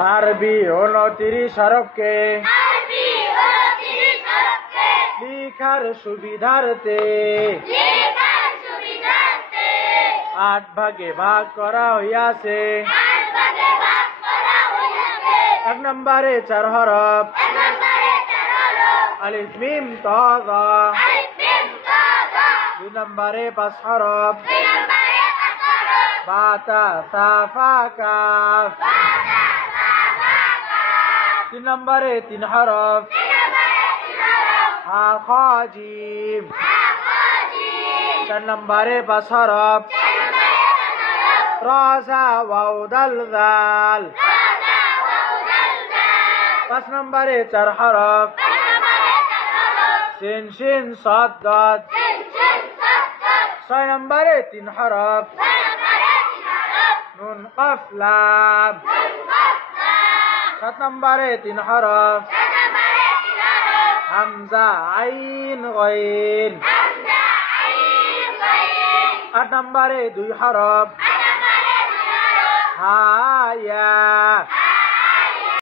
আরবি 29 হরফকে লিখার সুবিধার্থে 8 ভাগে ভাগ করা হইয়াছে। 1 নম্বরে 4 হরফ আলিফ মিম তা যা। 2 নম্বরে 5 হরফ বা তা সা ফা কাফ। 3 নম্বরে 3 হরফ হা খ জিম। 4 নম্বরে 5 হরফ রা জা ওয়াও দাল জাল। 5 নম্বরে 4 হরফ সিন শিন সাদ দাদ। 6 নম্বরে 3 হরফ নুন কফ লাম। 7 নম্বরে 3 হরফ হামজা আইন গাইন। 8 নম্বরে 2 হরফ হা ইয়া।